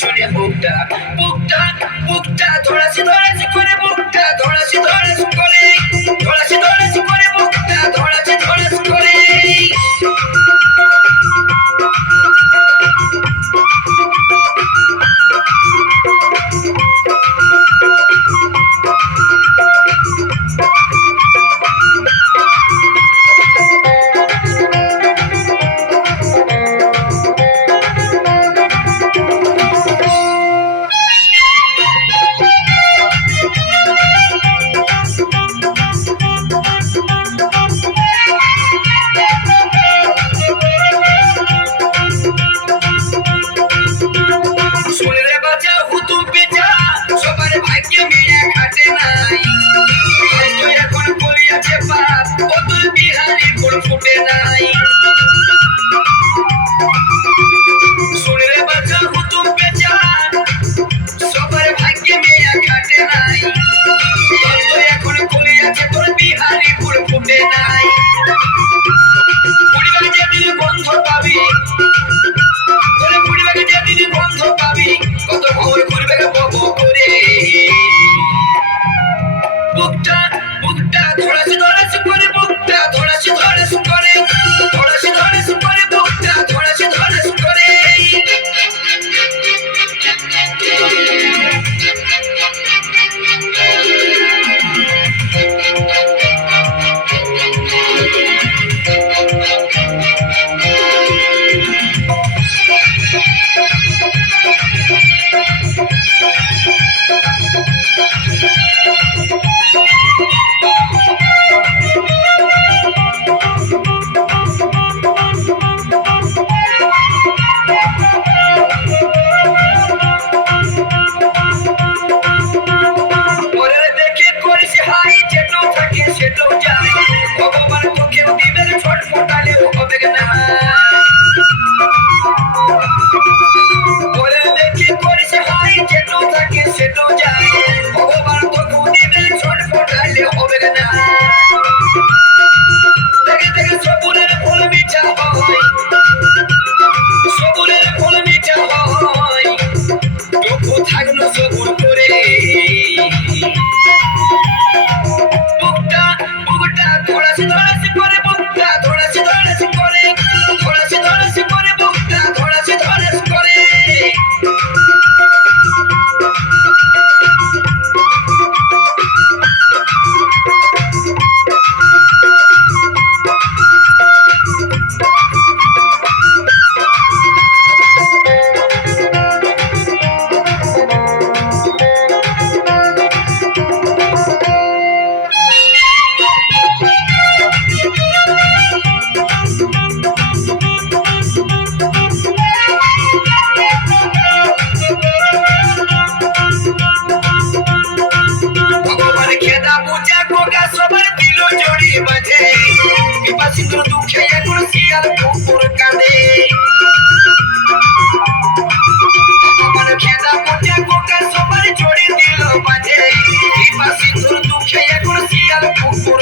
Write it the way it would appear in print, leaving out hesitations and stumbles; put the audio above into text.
শুনে বুকটা বুকটা বুকটা ধরাছি ধরাছি করে বুকটা ধরাছি ধরাছি করে ধরাছি ধরাছি করে বুকটা ধরাছি ধরাছি করে ফুটে নাই শুনলে বাজা হুতুম বেজা সবার ভাগ্যে মেয়া খাটে নাই তোর এখন খুলে আছে তোর বিহারি ফুল ফুটে নাই পরিবারে যেদিন বন্ধ পাবি তোর পরিবারে যেদিন বন্ধ পাবি কত ভয় করবে বব করে বুকটা বুকটা ধরাছি ধরাছি করে বুকটা ধরাছি ধরাছি করে ধরাছি ধরাছি করে বুকটা ধরাছি ধরাছি করে সিঁদুর দুঃখে এখন শিয়াল কুকুর কাঁদে আমার খেদা পচা কোকা সবার জড়ি দিল মাঝে সিঁদুর দুঃখে এখন শিয়াল কুকুর